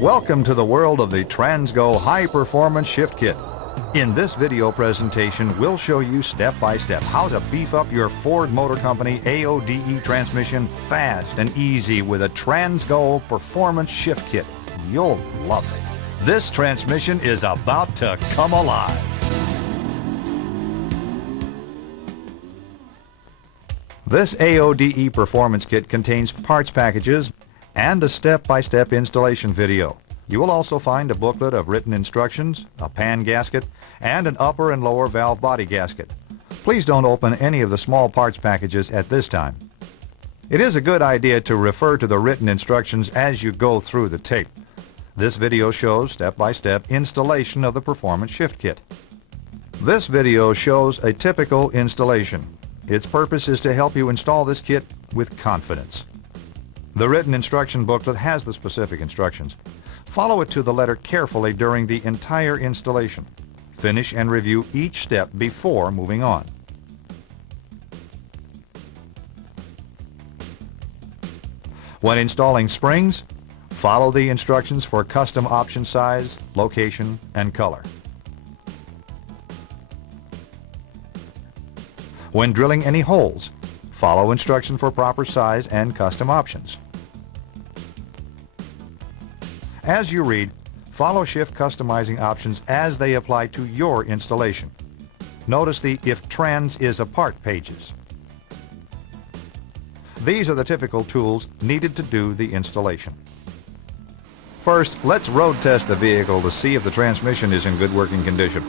Welcome to the world of the Transgo High Performance Shift Kit. In this video presentation, we'll show you step by step how to beef up your Ford Motor Company AODE transmission fast and easy with a Transgo Performance Shift Kit. You'll love it. This transmission is about to come alive. This AODE Performance Kit contains parts packages and a step-by-step installation video. You will also find a booklet of written instructions, a pan gasket, and an upper and lower valve body gasket. Please don't open any of the small parts packages at this time. It is a good idea to refer to the written instructions as you go through the tape. This video shows step-by-step installation of the Performance Shift Kit. This video shows a typical installation. Its purpose is to help you install this kit with confidence. The written instruction booklet has the specific instructions. Follow it to the letter carefully during the entire installation. Finish and review each step before moving on. When installing springs, follow the instructions for custom option size, location, and color. When drilling any holes, follow instruction for proper size and custom options. As you read, follow shift customizing options as they apply to your installation. Notice the If Trans is a Part pages. These are the typical tools needed to do the installation. First, let's road test the vehicle to see if the transmission is in good working condition.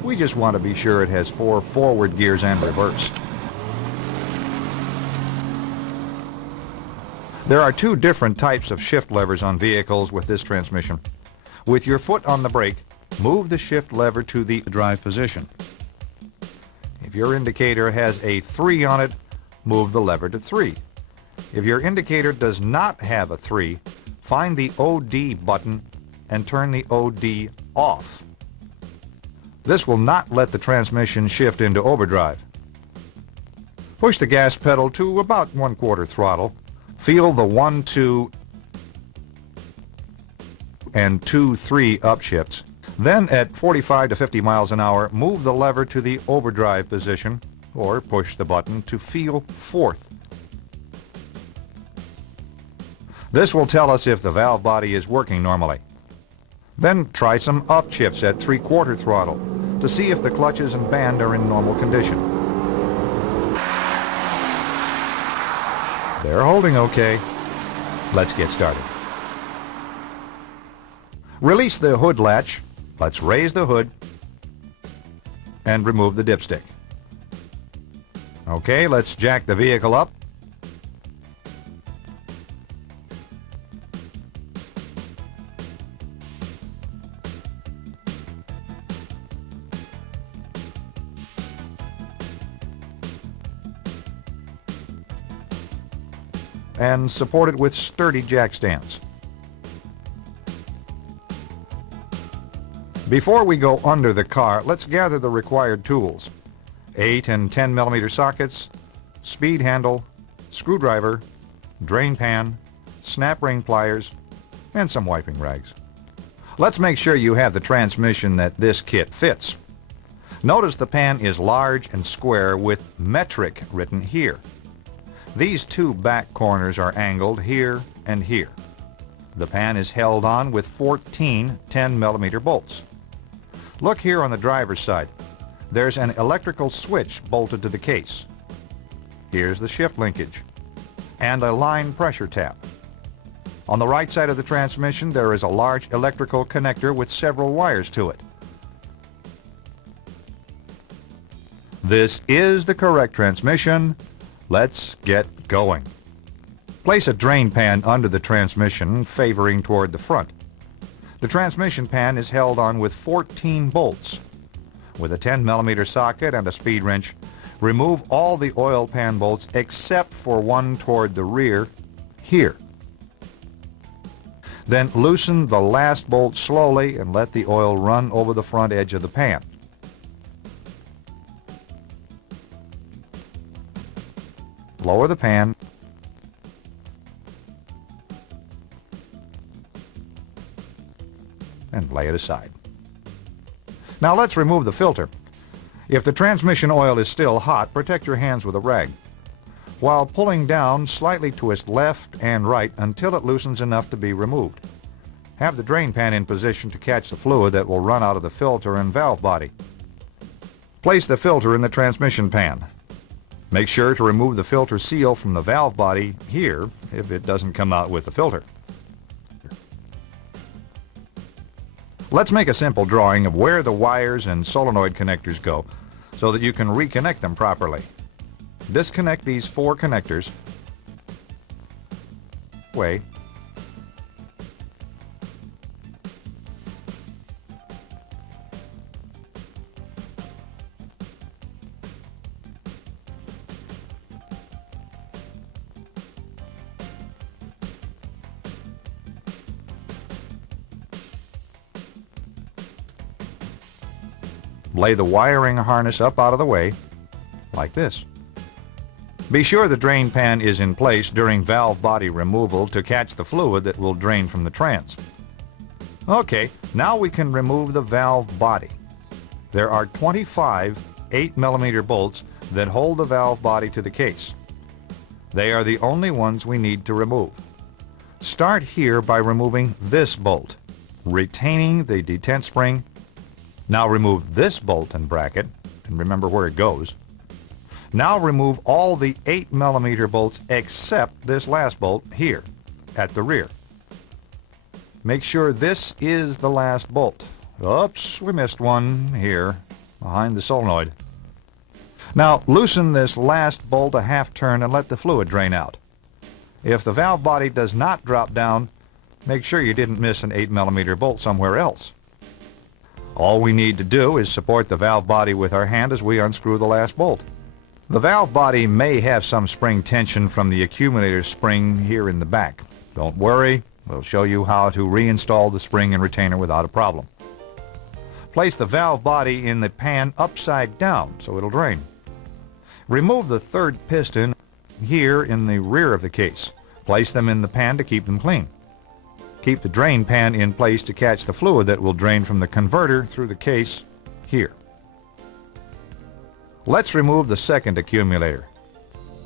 We just want to be sure it has 4 forward gears and reverse. There are 2 different types of shift levers on vehicles with this transmission. With your foot on the brake, move the shift lever to the drive position. If your indicator has a 3 on it, move the lever to 3. If your indicator does not have a 3, find the OD button and turn the OD off. This will not let the transmission shift into overdrive. Push the gas pedal to about 1/4 throttle. Feel the 1, 2, and 2, 3 upshifts. Then at 45 to 50 miles an hour, move the lever to the overdrive position or push the button to feel 4th. This will tell us if the valve body is working normally. Then try some upshifts at 3/4 throttle to see if the clutches and band are in normal condition. They're holding okay. Let's get started. Release the hood latch. Let's raise the hood and remove the dipstick. Okay, let's jack the vehicle up. And support it with sturdy jack stands. Before we go under the car, let's gather the required tools. 8 and 10 millimeter sockets, speed handle, screwdriver, drain pan, snap ring pliers, and some wiping rags. Let's make sure you have the transmission that this kit fits. Notice the pan is large and square with metric written here. These 2 back corners are angled here and here. The pan is held on with 14 10 millimeter bolts. Look here on the driver's side. There's an electrical switch bolted to the case. Here's the shift linkage and a line pressure tap. On the right side of the transmission, there is a large electrical connector with several wires to it. This is the correct transmission. Let's get going. Place a drain pan under the transmission, favoring toward the front. The transmission pan is held on with 14 bolts. With a 10 millimeter socket and a speed wrench, remove all the oil pan bolts except for one toward the rear, here. Then loosen the last bolt slowly and let the oil run over the front edge of the pan. Lower the pan and lay it aside. Now let's remove the filter. If the transmission oil is still hot, protect your hands with a rag. While pulling down, slightly twist left and right until it loosens enough to be removed. Have the drain pan in position to catch the fluid that will run out of the filter and valve body. Place the filter in the transmission pan. Make sure to remove the filter seal from the valve body here if it doesn't come out with the filter. Let's make a simple drawing of where the wires and solenoid connectors go so that you can reconnect them properly. Disconnect these 4 connectors. Lay the wiring harness up out of the way, like this. Be sure the drain pan is in place during valve body removal to catch the fluid that will drain from the trans. Okay, now we can remove the valve body. There are 25 8mm bolts that hold the valve body to the case. They are the only ones we need to remove. Start here by removing this bolt, retaining the detent spring. Now remove this bolt and bracket, and remember where it goes. Now remove all the 8mm bolts except this last bolt here, at the rear. Make sure this is the last bolt. Oops, we missed one here, behind the solenoid. Now loosen this last bolt a half turn and let the fluid drain out. If the valve body does not drop down, make sure you didn't miss an 8mm bolt somewhere else. All we need to do is support the valve body with our hand as we unscrew the last bolt. The valve body may have some spring tension from the accumulator spring here in the back. Don't worry, we'll show you how to reinstall the spring and retainer without a problem. Place the valve body in the pan upside down so it'll drain. Remove the third piston here in the rear of the case. Place them in the pan to keep them clean. Keep the drain pan in place to catch the fluid that will drain from the converter through the case here. Let's remove the second accumulator.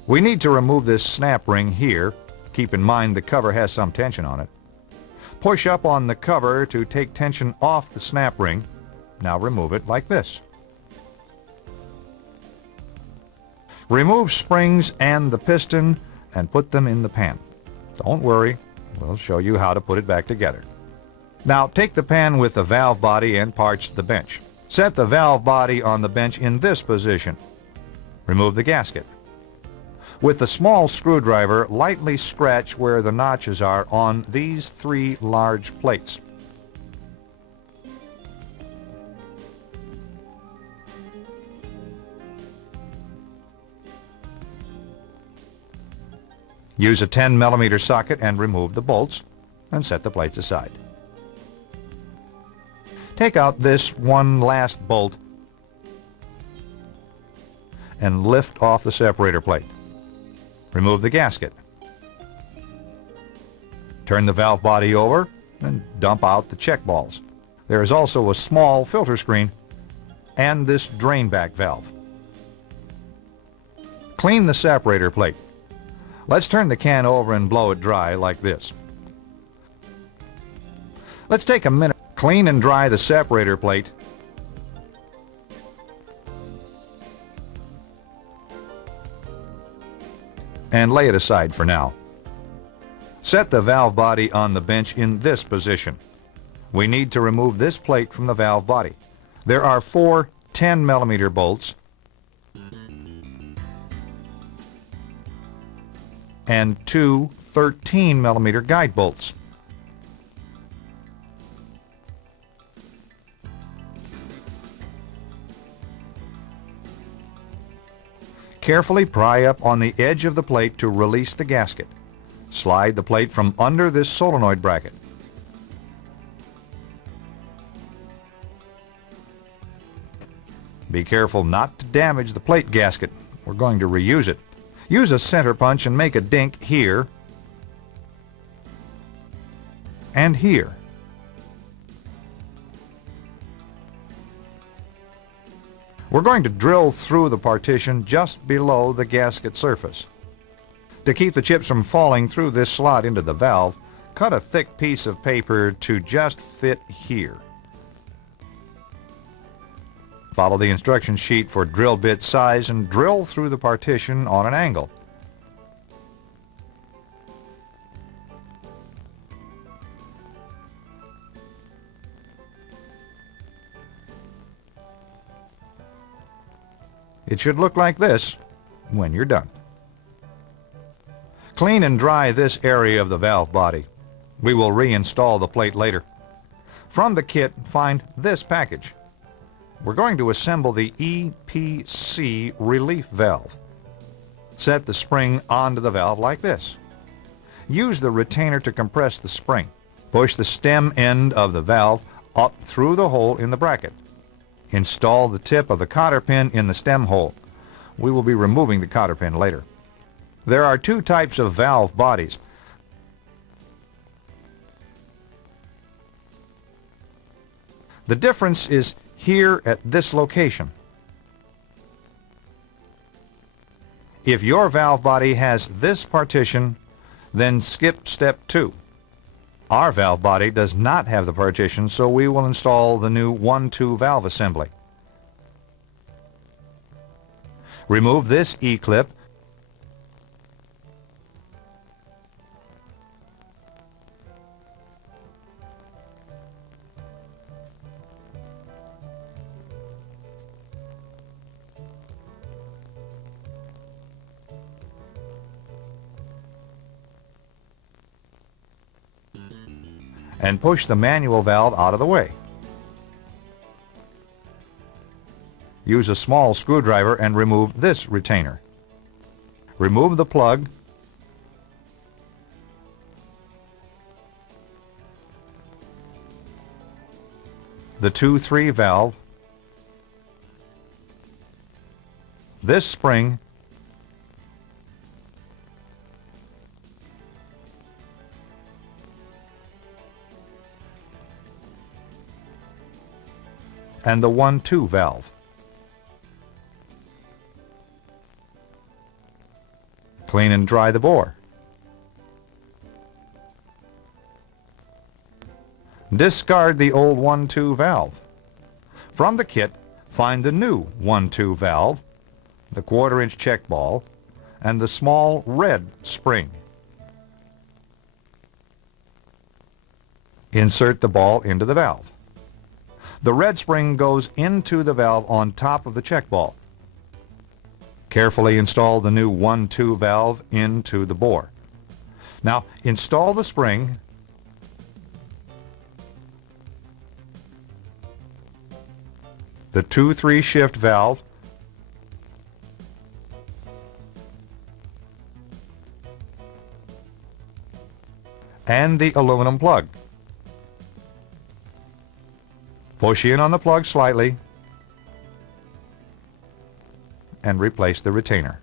We need to remove this snap ring here. Keep in mind the cover has some tension on it. Push up on the cover to take tension off the snap ring. Now remove it like this. Remove springs and the piston and put them in the pan. Don't worry, we'll show you how to put it back together. Now take the pan with the valve body and parts to the bench. Set the valve body on the bench in this position. Remove the gasket. With the small screwdriver, lightly scratch where the notches are on these 3 large plates. Use a 10mm socket and remove the bolts and set the plates aside. Take out this one last bolt and lift off the separator plate. Remove the gasket. Turn the valve body over and dump out the check balls. There is also a small filter screen and this drain back valve. Clean the separator plate. Let's turn the can over and blow it dry like this. Let's take a minute. Clean and dry the separator plate. And lay it aside for now. Set the valve body on the bench in this position. We need to remove this plate from the valve body. There are 4 10mm bolts and 2 13mm guide bolts. Carefully pry up on the edge of the plate to release the gasket. Slide the plate from under this solenoid bracket. Be careful not to damage the plate gasket. We're going to reuse it. Use a center punch and make a dink here and here. We're going to drill through the partition just below the gasket surface. To keep the chips from falling through this slot into the valve, cut a thick piece of paper to just fit here. Follow the instruction sheet for drill bit size and drill through the partition on an angle. It should look like this when you're done. Clean and dry this area of the valve body. We will reinstall the plate later. From the kit, find this package. We're going to assemble the EPC relief valve. Set the spring onto the valve like this. Use the retainer to compress the spring. Push the stem end of the valve up through the hole in the bracket. Install the tip of the cotter pin in the stem hole. We will be removing the cotter pin later. There are two types of valve bodies. The difference is here at this location. If your valve body has this partition, then skip step 2. Our valve body does not have the partition, so we will install the new 1-2 valve assembly. Remove this E-clip and push the manual valve out of the way. Use a small screwdriver and remove this retainer. Remove the plug, the 2-3 valve, this spring, and the 1-2 valve. Clean and dry the bore. Discard the old 1-2 valve. From the kit, find the new 1-2 valve, the 1/4-inch check ball, and the small red spring. Insert the ball into the valve. The red spring goes into the valve on top of the check ball. Carefully install the new 1-2 valve into the bore. Now install the spring, the 2-3 shift valve, and the aluminum plug. Push in on the plug slightly and replace the retainer.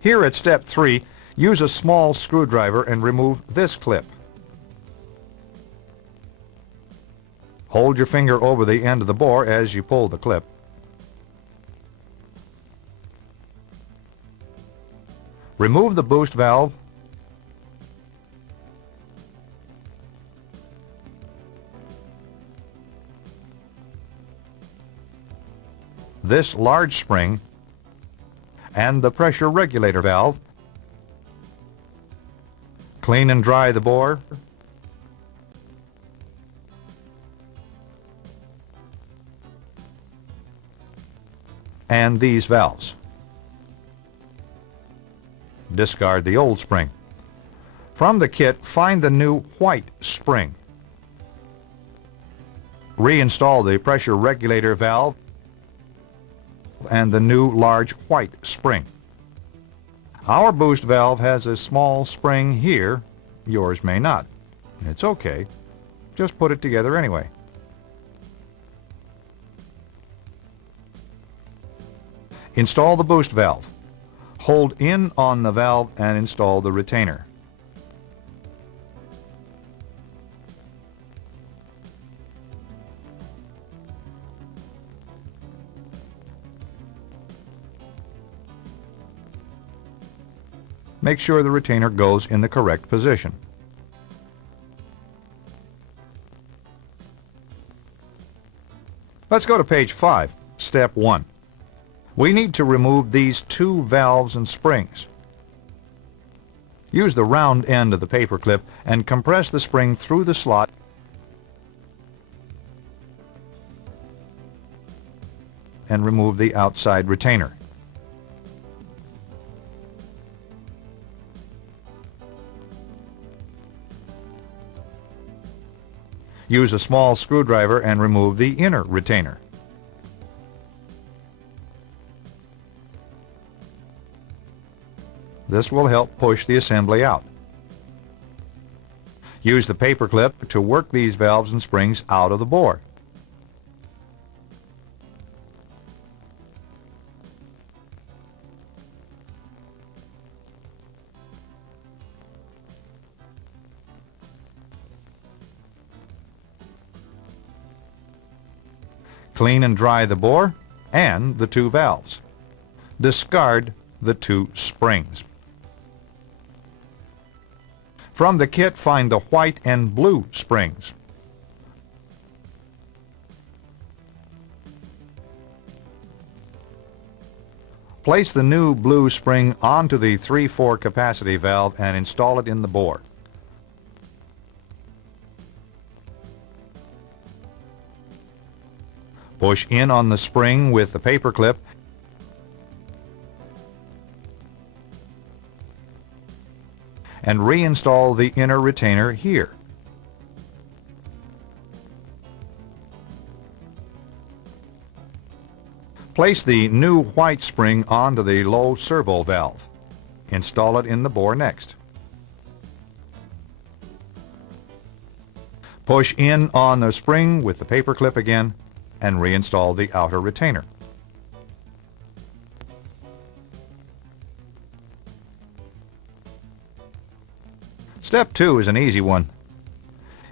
Here at step 3, use a small screwdriver and remove this clip. Hold your finger over the end of the bore as you pull the clip. Remove the boost valve. This large spring and the pressure regulator valve. Clean and dry the bore. And these valves. Discard the old spring. From the kit, find the new white spring. Reinstall the pressure regulator valve and the new large white spring. Our boost valve has a small spring here. Yours may not. It's okay. Just put it together anyway. Install the boost valve. Hold in on the valve and install the retainer. Make sure the retainer goes in the correct position. Let's go to page 5, step 1. We need to remove these 2 valves and springs. Use the round end of the paper clip and compress the spring through the slot and remove the outside retainer. Use a small screwdriver and remove the inner retainer. This will help push the assembly out. Use the paper clip to work these valves and springs out of the bore. Clean and dry the bore and the 2 valves. Discard the 2 springs. From the kit, find the white and blue springs. Place the new blue spring onto the 3/4 capacity valve and install it in the bore. Push in on the spring with the paper clip and reinstall the inner retainer here. Place the new white spring onto the low servo valve. Install it in the bore next. Push in on the spring with the paper clip again and reinstall the outer retainer. Step 2 is an easy one.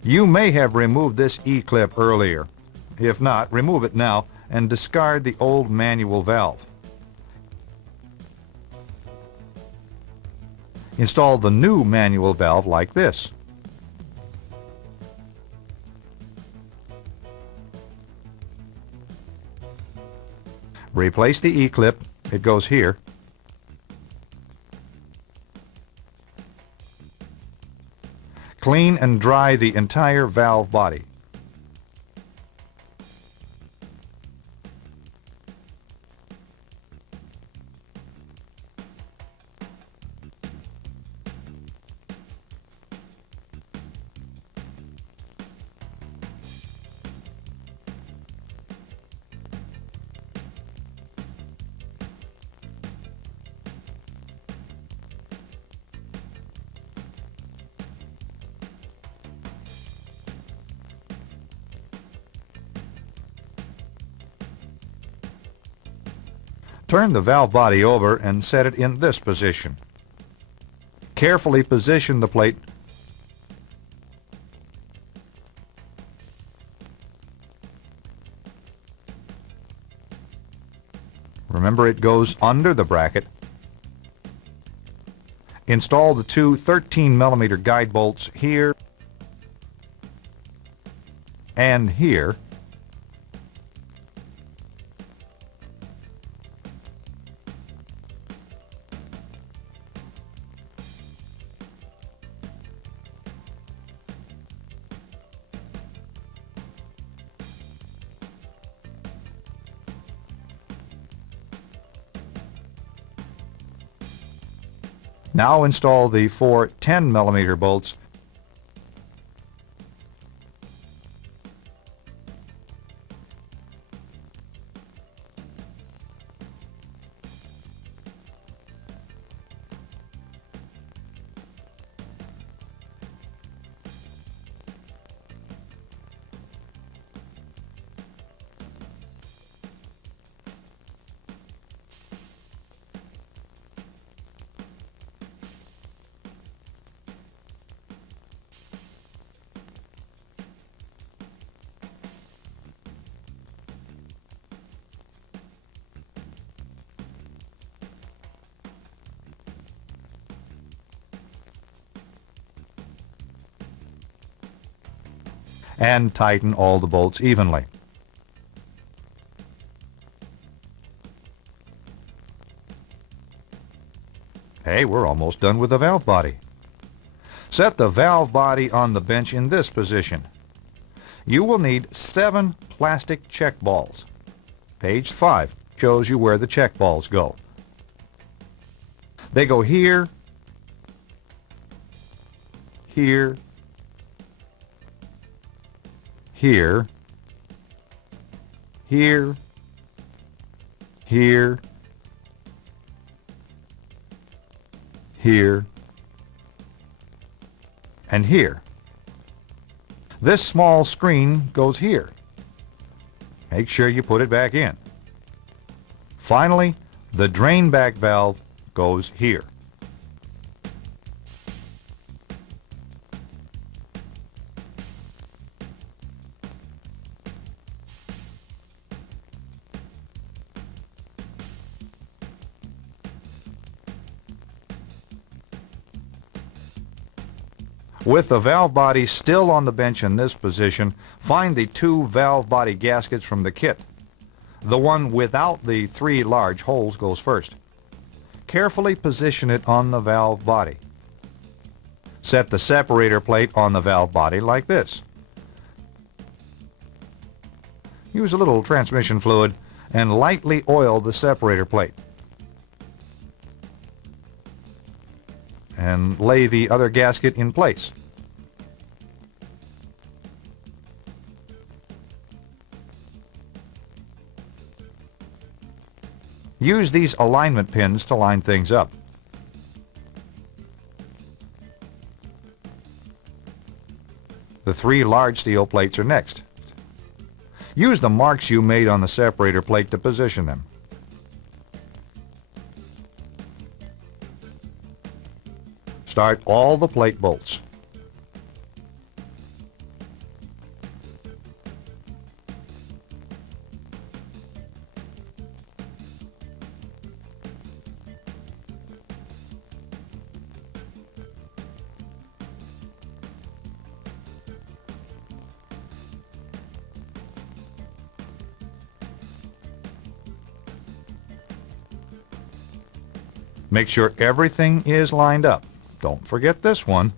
You may have removed this E-clip earlier. If not, remove it now and discard the old manual valve. Install the new manual valve like this. Replace the E-clip. It goes here. Clean and dry the entire valve body. Turn the valve body over and set it in this position. Carefully position the plate Remember, it goes under the bracket. Install the 2 13mm guide bolts here and here. Now install the 4 10mm bolts and tighten all the bolts evenly. Hey, we're almost done with the valve body. Set the valve body on the bench in this position. You will need 7 plastic check balls. Page 5 shows you where the check balls go. They go here, here, here, here, here, here, and here. This small screen goes here. Make sure you put it back in. Finally, the drain back valve goes here. With the valve body still on the bench in this position, find the 2 valve body gaskets from the kit. The one without the 3 large holes goes first. Carefully position it on the valve body. Set the separator plate on the valve body like this. Use a little transmission fluid and lightly oil the separator plate. And lay the other gasket in place. Use these alignment pins to line things up. The 3 large steel plates are next. Use the marks you made on the separator plate to position them. Start all the plate bolts. Make sure everything is lined up. Don't forget this one.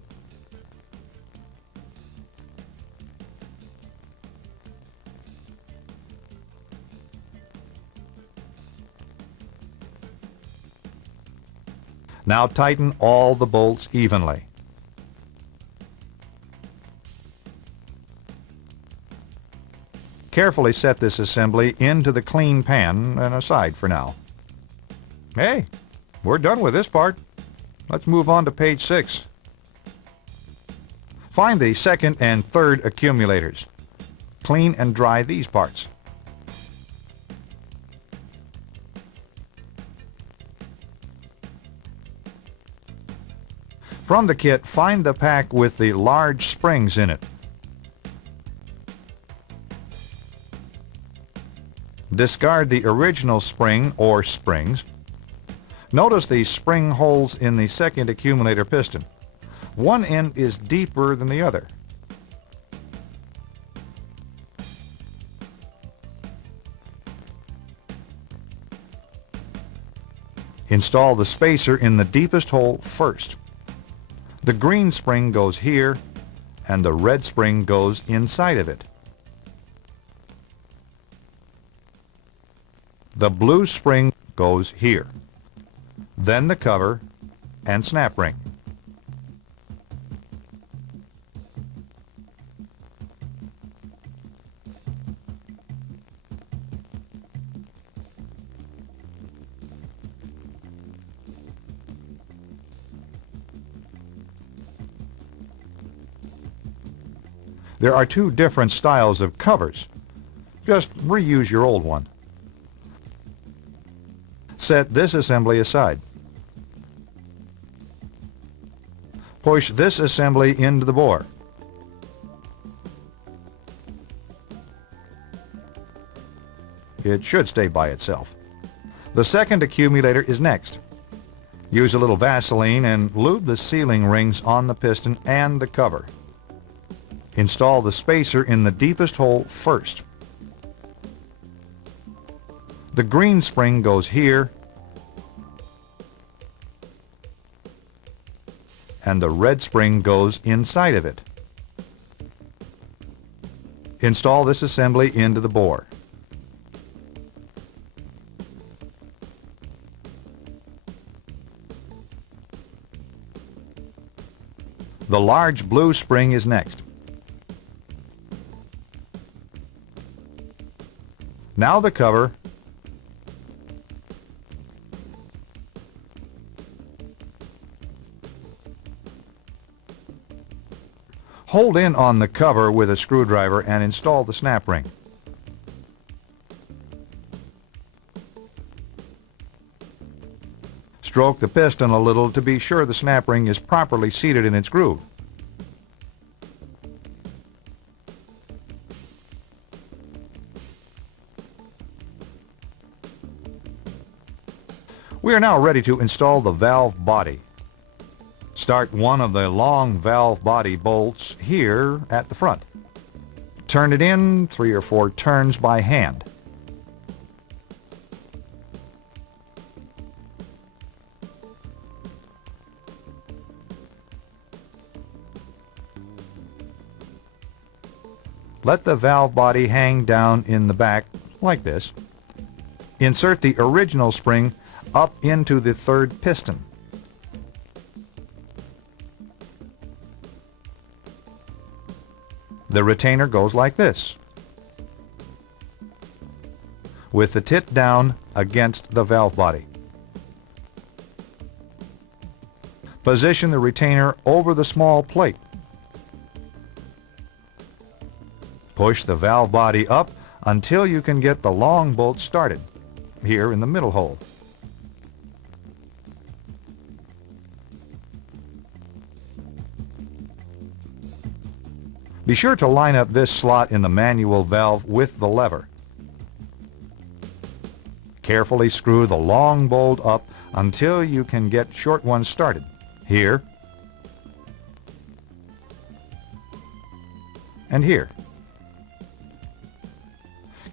Now tighten all the bolts evenly. Carefully set this assembly into the clean pan and aside for now. Hey, we're done with this part. Let's move on to page 6. Find the 2nd and 3rd accumulators. Clean and dry these parts. From the kit, find the pack with the large springs in it. Discard the original spring or springs. Notice the spring holes in the 2nd accumulator piston. One end is deeper than the other. Install the spacer in the deepest hole first. The green spring goes here, and the red spring goes inside of it. The blue spring goes here. Then the cover and snap ring. There are 2 different styles of covers. Just reuse your old one. Set this assembly aside. Push this assembly into the bore. It should stay by itself. The 2nd accumulator is next. Use a little Vaseline and lube the sealing rings on the piston and the cover. Install the spacer in the deepest hole first. The green spring goes here, and the red spring goes inside of it. Install this assembly into the bore. The large blue spring is next. Now the cover hold in on the cover with a screwdriver and install the snap ring. Stroke the piston a little to be sure the snap ring is properly seated in its groove. We are now ready to install the valve body. Start one of the long valve body bolts here at the front. Turn it in 3 or 4 turns by hand. Let the valve body hang down in the back like this. Insert the original spring up into the third piston. The retainer goes like this, with the tit down against the valve body. Position the retainer over the small plate. Push the valve body up until you can get the long bolt started, here in the middle hole. Be sure to line up this slot in the manual valve with the lever. Carefully screw the long bolt up until you can get short ones started, here and here.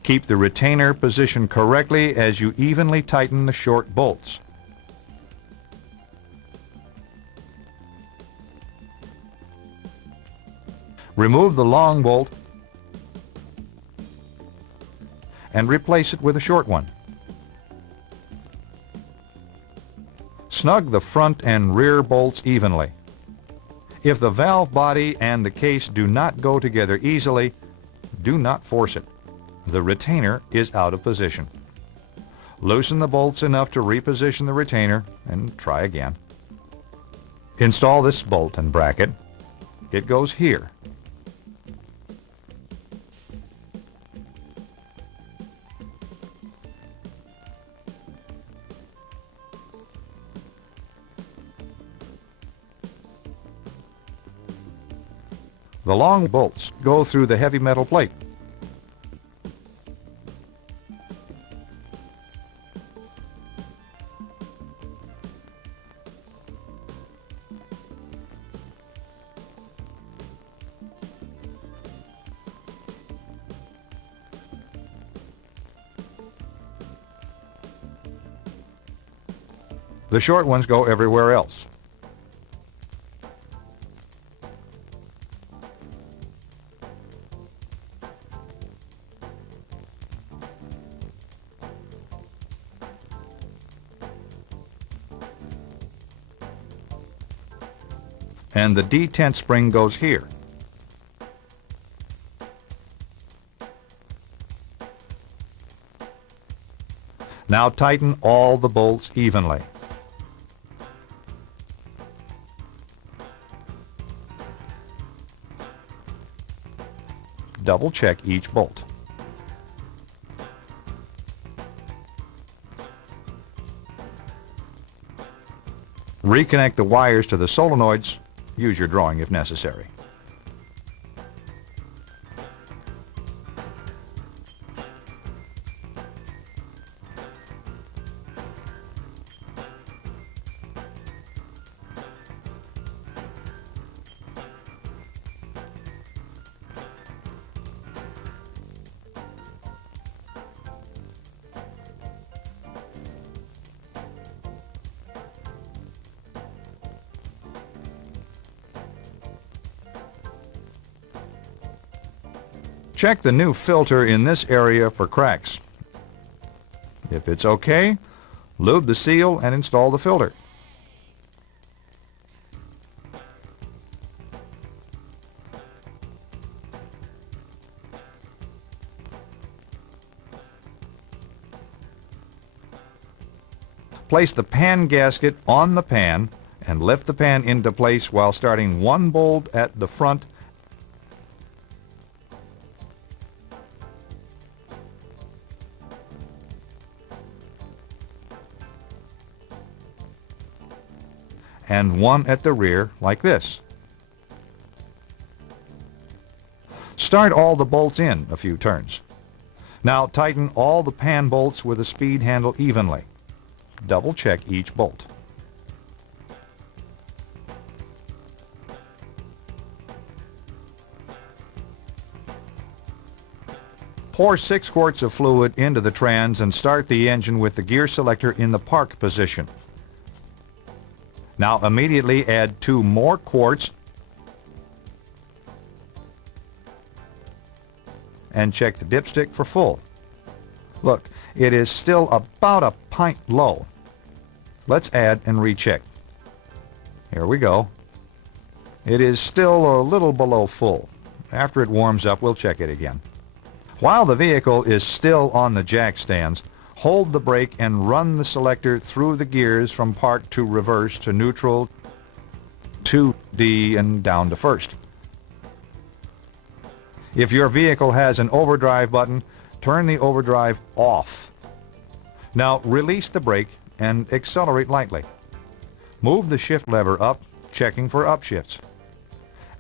Keep the retainer positioned correctly as you evenly tighten the short bolts. Remove the long bolt and replace it with a short one. Snug the front and rear bolts evenly. If the valve body and the case do not go together easily, do not force it. The retainer is out of position. Loosen the bolts enough to reposition the retainer and try again. Install this bolt and bracket. It goes here. The long bolts go through the heavy metal plate. The short ones go everywhere else. And the detent spring goes here. Now tighten all the bolts evenly. Double check each bolt. Reconnect the wires to the solenoids. Use your drawing if necessary. Check the new filter in this area for cracks. If it's okay, lube the seal and install the filter. Place the pan gasket on the pan and lift the pan into place while starting one bolt at the front and one at the rear like this. Start all the bolts in a few turns. Now tighten all the pan bolts with a speed handle evenly. Double check each bolt. Pour 6 quarts of fluid into the trans and start the engine with the gear selector in the park position. Now immediately add 2 more quarts and check the dipstick for full. Look, it is still about a pint low. Let's add and recheck. Here we go. It is still a little below full. After it warms up, we'll check it again. While the vehicle is still on the jack stands, hold the brake and run the selector through the gears from park to reverse to neutral to D and down to first. If your vehicle has an overdrive button, turn the overdrive off. Now release the brake and accelerate lightly. Move the shift lever up, checking for upshifts.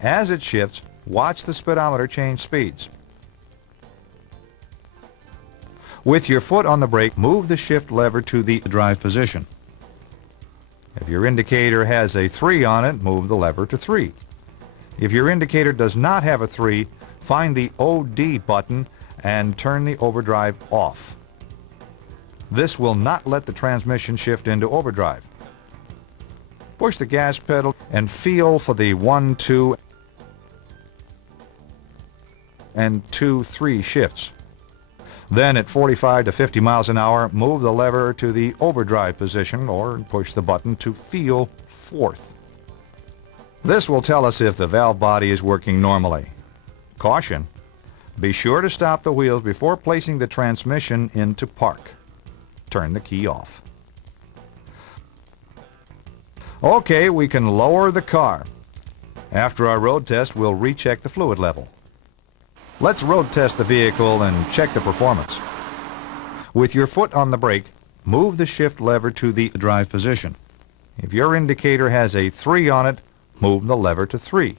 As it shifts, watch the speedometer change speeds. With your foot on the brake, move the shift lever to the drive position. If your indicator has a 3 on it, move the lever to 3. If your indicator does not have a 3, find the OD button and turn the overdrive off. This will not let the transmission shift into overdrive. Push the gas pedal and feel for the 1, 2, and 2, 3 shifts. Then at 45 to 50 miles an hour, move the lever to the overdrive position or push the button to feel 4th. This will tell us if the valve body is working normally. Caution: be sure to stop the wheels before placing the transmission into park. Turn the key off. Okay, we can lower the car. After our road test, we'll recheck the fluid level. Let's road test the vehicle and check the performance. With your foot on the brake, move the shift lever to the drive position. If your indicator has a 3 on it, move the lever to 3.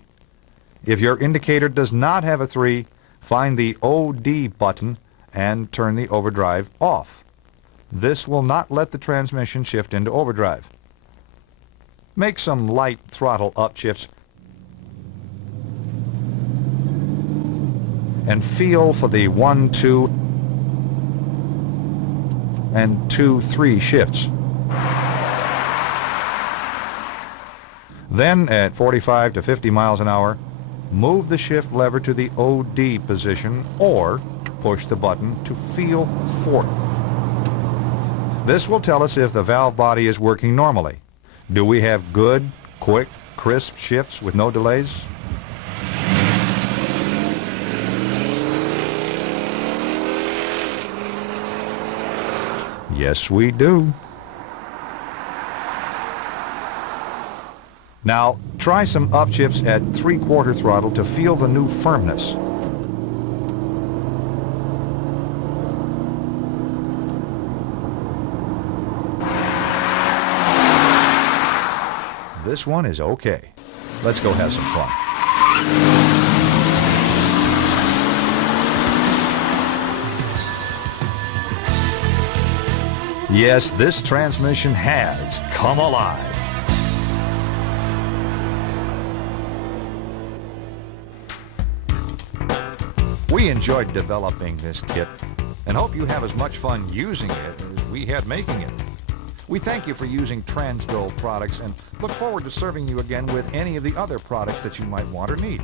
If your indicator does not have a 3, find the OD button and turn the overdrive off. This will not let the transmission shift into overdrive. Make some light throttle upshifts and feel for the 1, 2, and 2, 3 shifts. Then at 45 to 50 miles an hour, move the shift lever to the OD position or push the button to feel 4th. This will tell us if the valve body is working normally. Do we have good, quick, crisp shifts with no delays? Yes, we do. Now, try some upshifts at 3/4 throttle to feel the new firmness. This one is okay. Let's go have some fun. Yes, this transmission has come alive. We enjoyed developing this kit and hope you have as much fun using it as we had making it. We thank you for using Transgold products and look forward to serving you again with any of the other products that you might want or need.